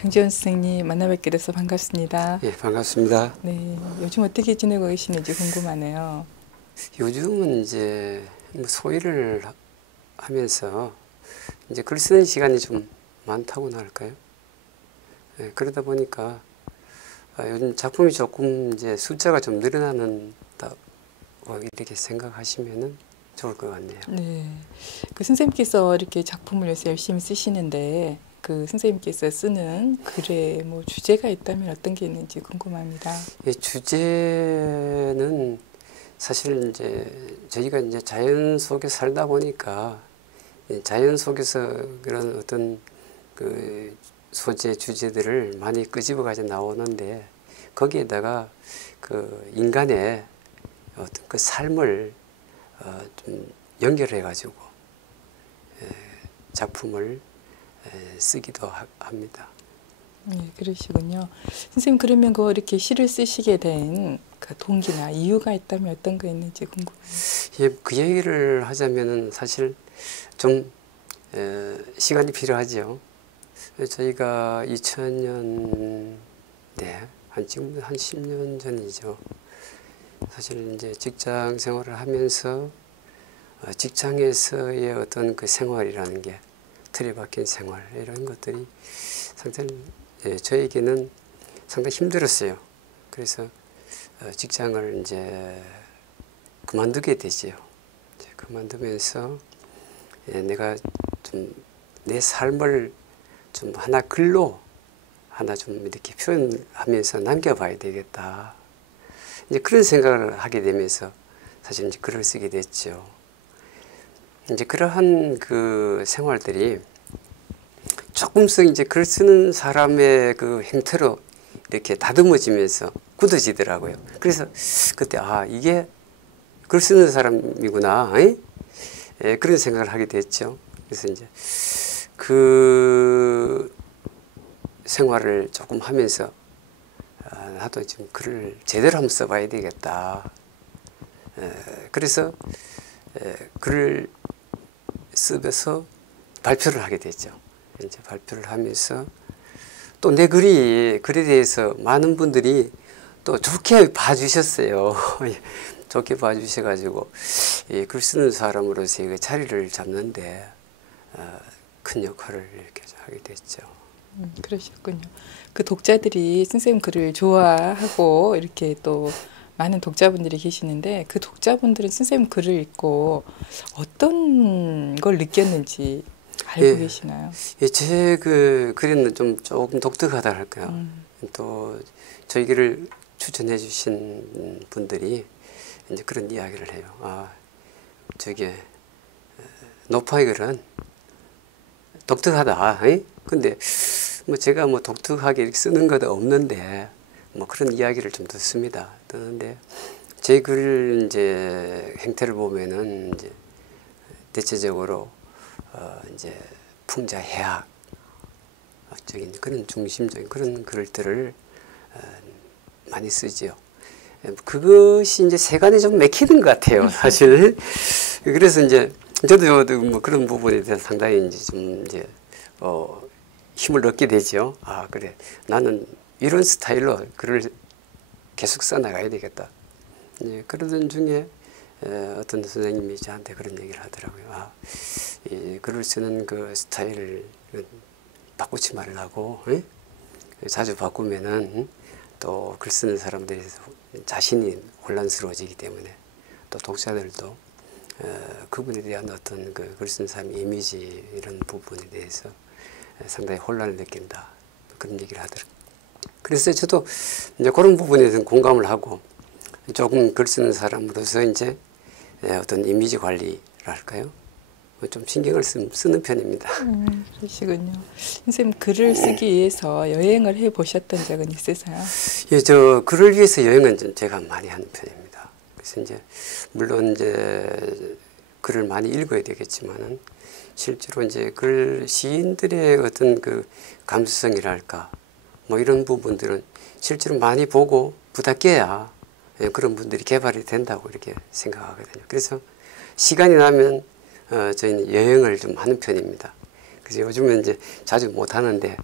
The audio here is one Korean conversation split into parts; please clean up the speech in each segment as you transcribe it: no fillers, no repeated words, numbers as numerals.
정지원 선생님 만나 뵙게 돼서 반갑습니다. 예, 반갑습니다. 네, 요즘 어떻게 지내고 계시는지 궁금하네요. 요즘은 이제 소일을 하면서 이제 글 쓰는 시간이 좀 많다고나 할까요? 예, 그러다 보니까 요즘 작품이 조금 이제 숫자가 좀 늘어나는다고 이렇게 생각하시면은 좋을 것 같네요. 네, 그 선생님께서 이렇게 작품을 요새 열심히 쓰시는데 그 선생님께서 쓰는 글에 뭐 주제가 있다면 어떤 게 있는지 궁금합니다. 예, 주제는 사실 이제 저희가 이제 자연 속에 살다 보니까 자연 속에서 그런 어떤 그 소재 주제들을 많이 끄집어 가지고 나오는데 거기에다가 그 인간의 어떤 그 삶을 좀 연결해 가지고 작품을 쓰기도 합니다. 네, 그러시군요. 선생님 그러면 그 이렇게 시를 쓰시게 된 그 동기나 이유가 있다면 어떤 거 있는지 궁금해요. 예, 그 얘기를 하자면은 사실 좀 시간이 필요하죠. 저희가 2000년 지금 한 10년 전이죠. 사실 이제 직장 생활을 하면서 직장에서의 어떤 그 생활이라는 게 틀에 박힌 생활 이런 것들이 상당히 저에게는 상당히 힘들었어요. 그래서 직장을 이제 그만두게 되지요. 그만두면서 내가 좀 내 삶을 좀 하나 글로 하나 좀 이렇게 표현하면서 남겨봐야 되겠다. 이제 그런 생각을 하게 되면서 사실 이제 글을 쓰게 됐죠. 이제 그러한 그 생활들이 조금씩 이제 글 쓰는 사람의 그 행태로 이렇게 다듬어지면서 굳어지더라고요. 그래서 그때 이게 글 쓰는 사람이구나. 그런 생각을 하게 됐죠. 그래서 이제 그 생활을 조금 하면서 나도 지금 글을 제대로 한번 써봐야 되겠다. 그래서 글을 쓰면서 발표를 하게 됐죠. 이제 발표를 하면서 또 내 글에 대해서 많은 분들이 또 좋게 봐주셨어요. 좋게 봐주셔가지고 글 쓰는 사람으로서의 자리를 잡는데 큰 역할을 이렇게 하게 됐죠. 그러셨군요. 그 독자들이 선생님 글을 좋아하고 이렇게 또 많은 독자분들이 계시는데 그 독자분들은 선생님 글을 읽고 어떤 걸 느꼈는지 알고 계시나요? 제 그 글에는 조금 독특하다 할까요? 또 저희 글을 추천해 주신 분들이 이제 그런 이야기를 해요. 저게 노파의 글은 독특하다. 근데 뭐 제가 뭐 독특하게 이렇게 쓰는 것도 없는데 뭐 그런 이야기를 좀 듣습니다. 듣는데 제 글 이제 행태를 보면은 이제 대체적으로 이제 풍자해학적인 그런 중심적인 그런 글들을 많이 쓰지요. 그것이 이제 세간에 좀 맥히는 것 같아요, 사실. 그래서 이제 저도 뭐 그런 부분에 대해서 상당히 이제 좀 이제 힘을 얻게 되죠. 그래, 나는 이런 스타일로 글을 계속 써나가야 되겠다. 그러던 중에 어떤 선생님이 저한테 그런 얘기를 하더라고요. 이 글을 쓰는 그 스타일을 바꾸지 말라고. 자주 바꾸면은 또 글 쓰는 사람들이 자신이 혼란스러워지기 때문에 또 독자들도 그분에 대한 어떤 그 글 쓰는 사람의 이미지 이런 부분에 대해서 상당히 혼란을 느낀다. 그런 얘기를 하더라고요. 그래서 저도 이제 그런 부분에 대해서 공감을 하고 조금 글 쓰는 사람으로서 이제 어떤 이미지 관리랄까요? 좀 신경을 쓰는 편입니다. 그러시군요. 선생님 글을 쓰기 위해서 여행을 해 보셨던 적은 있으세요? 예, 저 글을 위해서 여행은 제가 많이 하는 편입니다. 그래서 이제 물론 이제 글을 많이 읽어야 되겠지만은 실제로 이제 시인들의 어떤 그 감수성이랄까 뭐 이런 부분들은 실제로 많이 보고 부닥겨야 그런 분들이 개발이 된다고 이렇게 생각하거든요. 그래서 시간이 나면 저희는 여행을 좀 하는 편입니다. 그래서 요즘은 이제 자주 못 하는데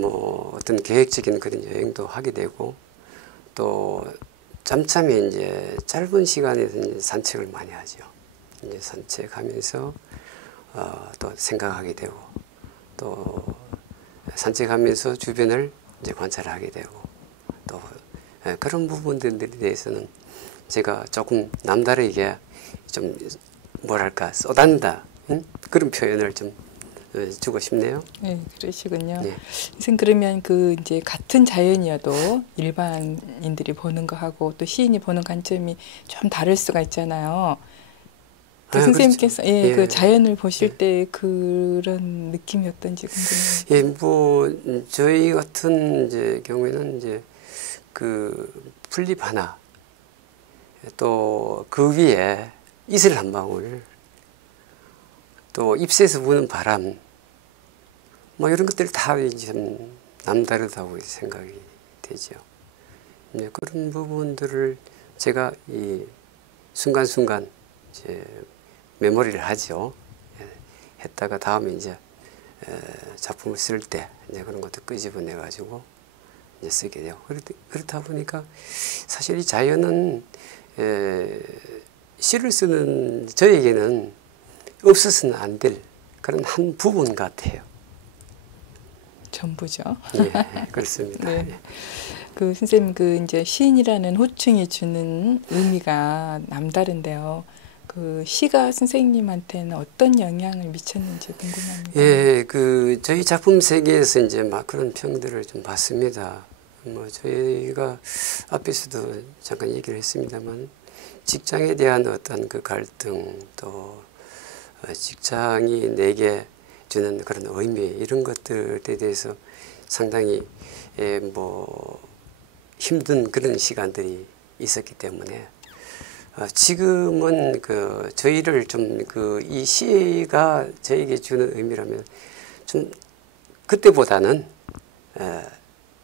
뭐 어떤 계획적인 그런 여행도 하게 되고 또 잠잠히 이제 짧은 시간에서 이제 산책을 많이 하죠. 이제 산책하면서 또 생각하게 되고 또 산책하면서 주변을 이제 관찰하게 되고 또 그런 부분들에 대해서는 제가 조금 남다르게 좀 뭐랄까 쏟아낸다 그런 표현을 좀 주고 싶네요. 네, 그러시군요. 네. 선생님 그러면 그 이제 같은 자연이어도 일반인들이 보는 거하고 또 시인이 보는 관점이 좀 다를 수가 있잖아요. 그 선생님께서 그렇죠. 예, 그 예, 자연을 보실 예. 때 그런 느낌이 어떤지 궁금해요. 예, 뭐 저희 같은 이제 경우에는 이제 그 풀잎 하나 또 그 위에 이슬 한 방울 또 잎새에서 부는 바람 뭐 이런 것들 다 좀 남다르다고 생각이 되죠. 이제 그런 부분들을 제가 이 순간순간 이제 메모리를 하죠. 예, 했다가 다음에 이제 작품을 쓸 때 이제 그런 것도 끄집어내 가지고 이제 쓰게 되고 그렇다 보니까 사실 이 자연은 시를 쓰는 저에게는 없어서는 안 될 그런 한 부분 같아요. 전부죠. 예, 그렇습니다. 네. 예. 그 선생님 그 이제 시인이라는 호칭이 주는 의미가 남다른데요. 그 시가 선생님한테는 어떤 영향을 미쳤는지 궁금합니다. 예, 그 저희 작품 세계에서 이제 막 그런 평들을 좀 받습니다. 뭐 저희가 앞에서도 잠깐 얘기를 했습니다만 직장에 대한 어떤 그 갈등 또 직장이 내게 주는 그런 의미 이런 것들에 대해서 상당히 뭐 힘든 그런 시간들이 있었기 때문에 지금은 그 저희를 좀 그 이 시가 저에게 주는 의미라면 좀 그때보다는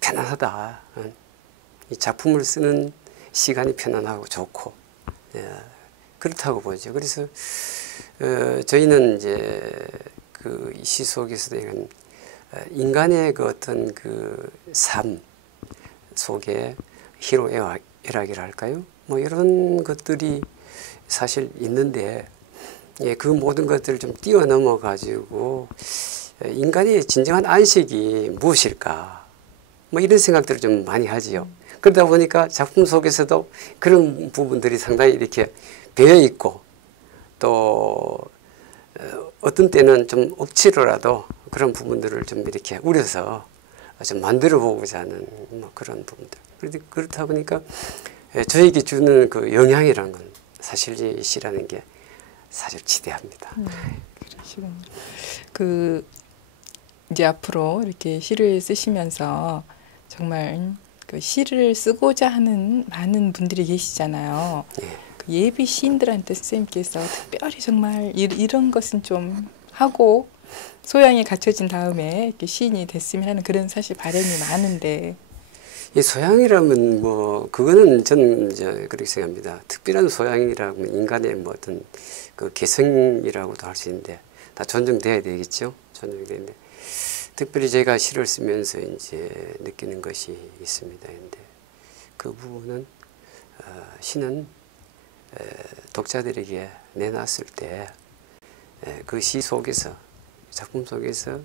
편안하다. 이 작품을 쓰는 시간이 편안하고 좋고 그렇다고 보죠. 그래서 저희는 이제 그 시 속에서도 이런 인간의 그 어떤 그 삶 속에 희로애락이라 할까요? 뭐 이런 것들이 사실 있는데 그 모든 것들을 좀 뛰어넘어 가지고 인간의 진정한 안식이 무엇일까? 뭐 이런 생각들을 좀 많이 하지요. 그러다 보니까 작품 속에서도 그런 부분들이 상당히 이렇게 배어 있고 또 어떤 때는 좀 억지로라도 그런 부분들을 좀 이렇게 우려서 좀 만들어 보고자 하는 뭐 그런 부분들. 그렇다 보니까 저에게 주는 그 영향이라는 건 사실 이 시라는 게 사실 지대합니다. 그러시군요. 그 이제 앞으로 이렇게 시를 쓰시면서 정말 그 시를 쓰고자 하는 많은 분들이 계시잖아요. 그 예비 시인들한테 선생님께서 특별히 정말 이런 것은 좀 하고 소양이 갖춰진 다음에 이렇게 시인이 됐으면 하는 그런 사실 바람이 많은데 이 소양이라면 뭐 그거는 저는 이제 그렇게 생각합니다. 특별한 소양이라면 인간의 뭐 어떤 그 개성이라고도 할 수 있는데 다 존중돼야 되겠죠. 존중되는데 특별히 제가 시를 쓰면서 이제 느끼는 것이 있습니다. 근데 그 부분은 시는 독자들에게 내놨을 때 그 시 속에서 작품 속에서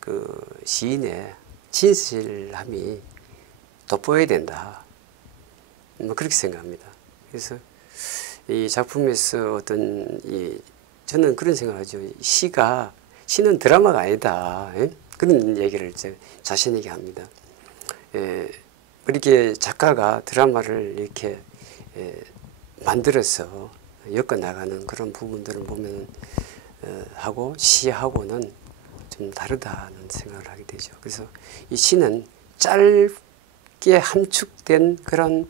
그 시인의 진실함이 돋보여야 된다. 뭐 그렇게 생각합니다. 그래서 이 작품에서 어떤 저는 그런 생각하죠. 시는 드라마가 아니다. 그런 얘기를 제 자신에게 합니다. 이렇게 작가가 드라마를 이렇게 만들어서 엮어 나가는 그런 부분들을 보면 하고 시하고는 좀 다르다는 생각을 하게 되죠. 그래서 이 시는 짧게 함축된 그런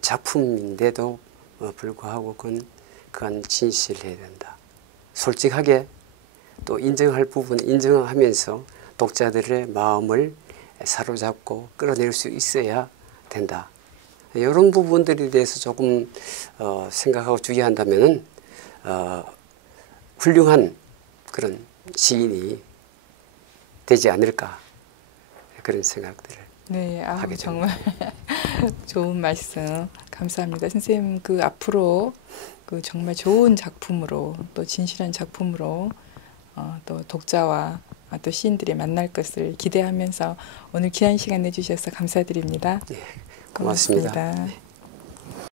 작품인데도 불구하고 그건 진실해야 된다. 솔직하게 또 인정할 부분은 인정하면서 독자들의 마음을 사로잡고 끌어낼 수 있어야 된다. 이런 부분들에 대해서 조금 생각하고 주의한다면은 훌륭한 그런 시인이 되지 않을까 그런 생각들을 네, 아, 하게 정말 됩니다. 좋은 말씀 감사합니다. 선생님 그 앞으로 그 정말 좋은 작품으로 또 진실한 작품으로 또 독자와 또 시인들이 만날 것을 기대하면서 오늘 귀한 시간 내주셔서 감사드립니다. 고맙습니다. 고맙습니다.